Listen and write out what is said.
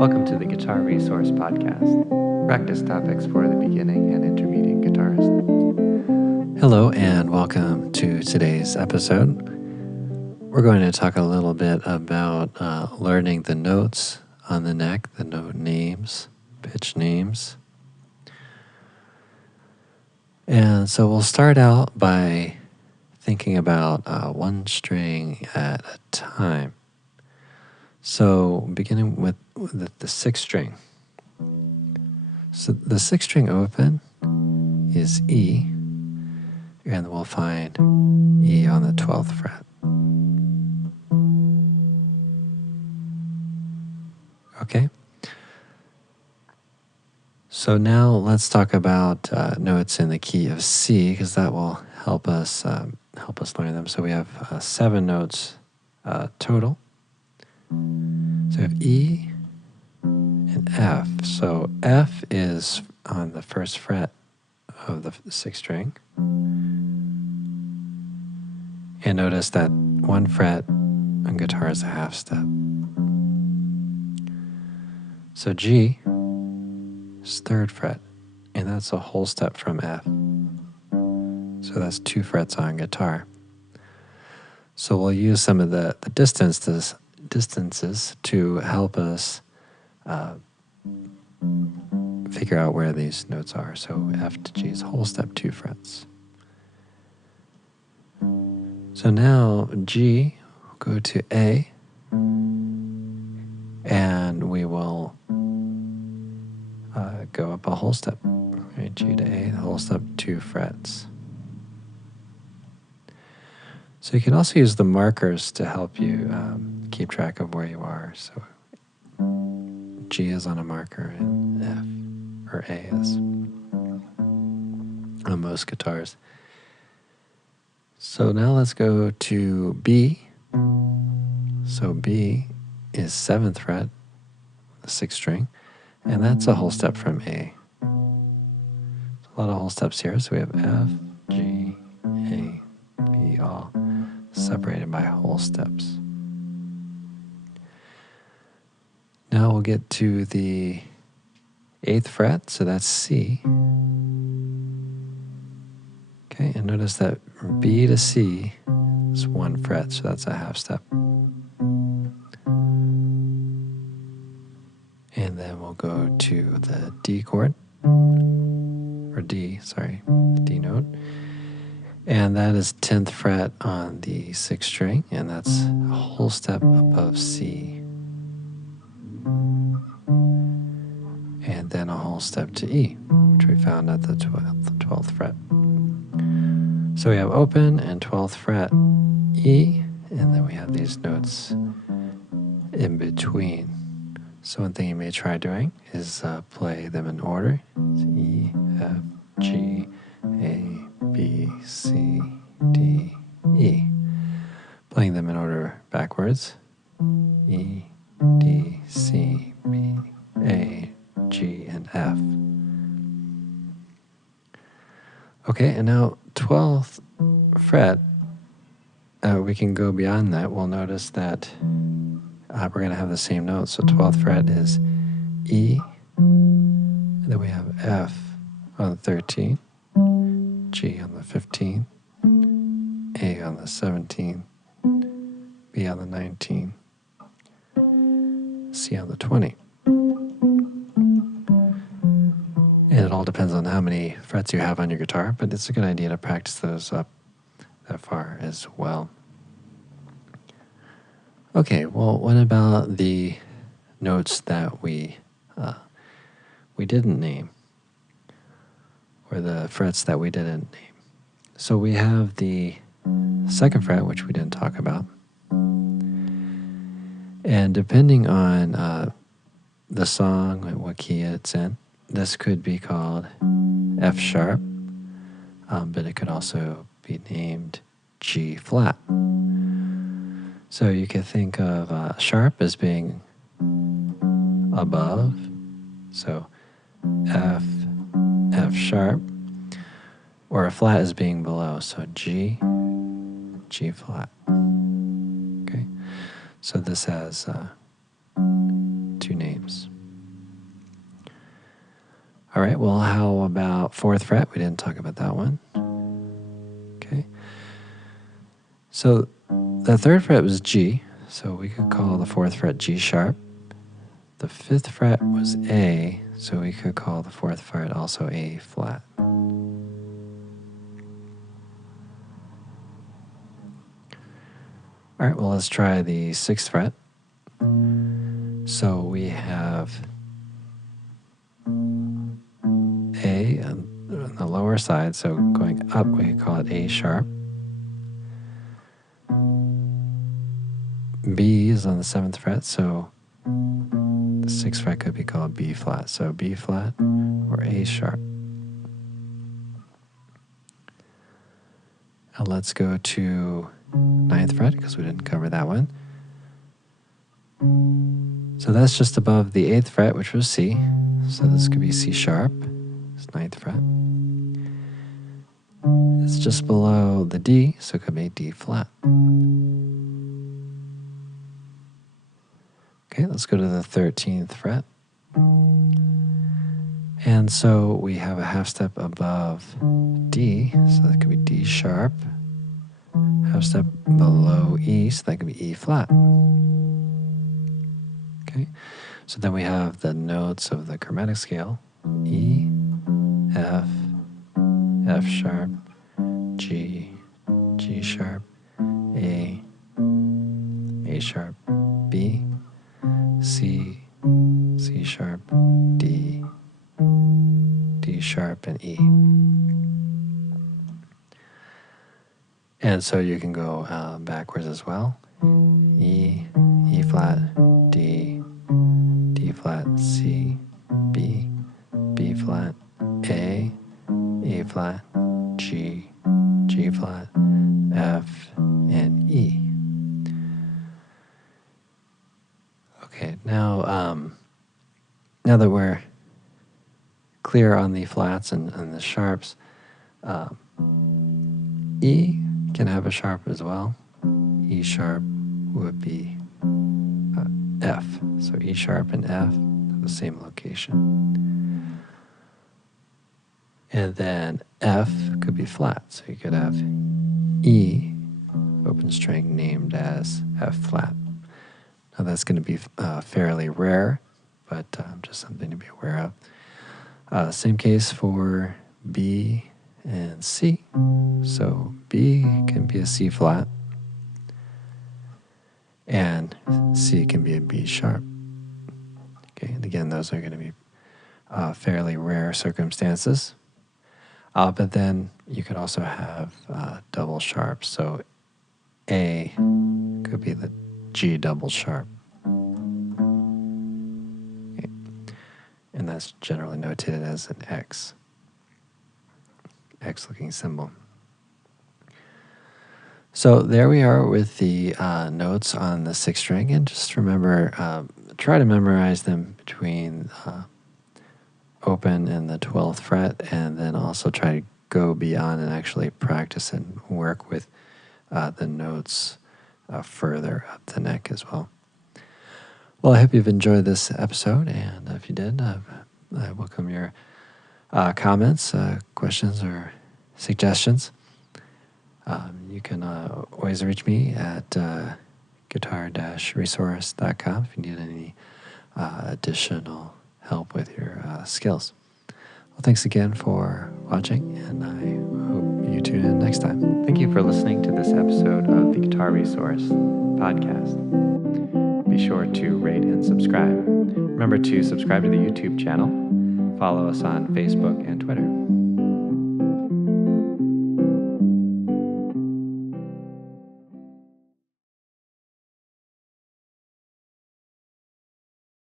Welcome to the Guitar Resource Podcast, practice topics for the beginning and intermediate guitarist. Hello and welcome to today's episode. We're going to talk a little bit about learning the notes on the neck, the note names, pitch names. And so we'll start out by thinking about one string at a time. So beginning with the sixth string. So the sixth string open is E, and we'll find E on the 12th fret. Okay? So now let's talk about notes in the key of C, because that will help us learn them. So we have 7 notes total. So we have E and F. So F is on the first fret of the sixth string. And notice that one fret on guitar is a half step. So G is third fret, and that's a whole step from F. So that's 2 frets on guitar. So we'll use some of the distances to help us figure out where these notes are. So F to G is whole step, 2 frets. So now G will go to A, and we will go up a whole step. Right, G to A, the whole step, 2 frets. So you can also use the markers to help you keep track of where you are. So G is on a marker and F or A is on most guitars. So now let's go to B. So B is 7th fret, the 6th string, and that's a whole step from A. There's a lot of whole steps here. So we have F, G, A, B, all separated by whole steps. Now we'll get to the 8th fret, so that's C. Okay, and notice that B to C is 1 fret, so that's a half step. And then we'll go to the D chord, or D, the D note. And that is 10th fret on the 6th string, and that's a whole step above C. And then a whole step to E, which we found at the 12th fret. So we have open and 12th fret E, and then we have these notes in between. So one thing you may try doing is play them in order. It's E, F, G, A, B, C, D, E. Playing them in order backwards. E, D, C, B, A, G, and F. Okay, and now 12th fret, we can go beyond that. We'll notice that we're going to have the same notes. So 12th fret is E, and then we have F on the 13th, G on the 15th, A on the 17th, B on the 19th, C on the 20th. And it all depends on how many frets you have on your guitar, but it's a good idea to practice those up that far as well. Okay, well, what about the notes that we didn't name, or the frets that we didn't name? So we have the 2nd fret, which we didn't talk about. And depending on the song and what key it's in, this could be called F sharp, but it could also be named G flat. So you could think of sharp as being above, so F, F sharp, or a flat as being below, so G, G flat. Okay, so this has 2 names. strums. All right, well, how about 4th fret? We didn't talk about that one. Okay. So the 3rd fret was G, so we could call the 4th fret G sharp. The 5th fret was A, so we could call the 4th fret also A flat. All right, well, let's try the 6th fret. So we have A on the lower side, so going up, we could call it A sharp. B is on the 7th fret, so the 6th fret could be called B flat. So B flat or A sharp. Now let's go to 9th fret because we didn't cover that one. So that's just above the 8th fret, which was C. So this could be C sharp. It's 9th fret. It's just below the D, so it could be D flat. Okay, let's go to the 13th fret. And so we have a half step above D, so that could be D sharp. Half step below E, so that could be E flat. Okay, so then we have the notes of the chromatic scale: E, F, F sharp, G, G sharp, A, A sharp, B, C, C sharp, D, D sharp, and E. And so you can go backwards as well. E, E flat, D, D flat, C, B, B flat, A flat, G, G flat, F, and E. Okay, now that we're clear on the flats and the sharps, E can have a sharp as well. E sharp would be F. So E sharp and F have the same location. And then F could be flat. So you could have E, open string, named as F flat. Now that's going to be fairly rare, but just something to be aware of. Same case for B and C. So B can be a C flat, and C can be a B sharp. Okay, and again, those are going to be fairly rare circumstances. But then you could also have double sharps. So A could be the G double sharp. Okay. And that's generally notated as an X. X-looking symbol. So there we are with the notes on the 6th string, and just remember, try to memorize them between open and the 12th fret, and then also try to go beyond and actually practice and work with the notes further up the neck as well. Well, I hope you've enjoyed this episode, and if you did, I welcome your comments, questions, or suggestions. You can always reach me at guitar-resource.com if you need any additional help with your skills. Well, thanks again for watching, and I hope you tune in next time. Thank you for listening to this episode of the Guitar Resource podcast. Be sure to rate and subscribe. Remember to subscribe to the YouTube channel. Follow us on Facebook and Twitter.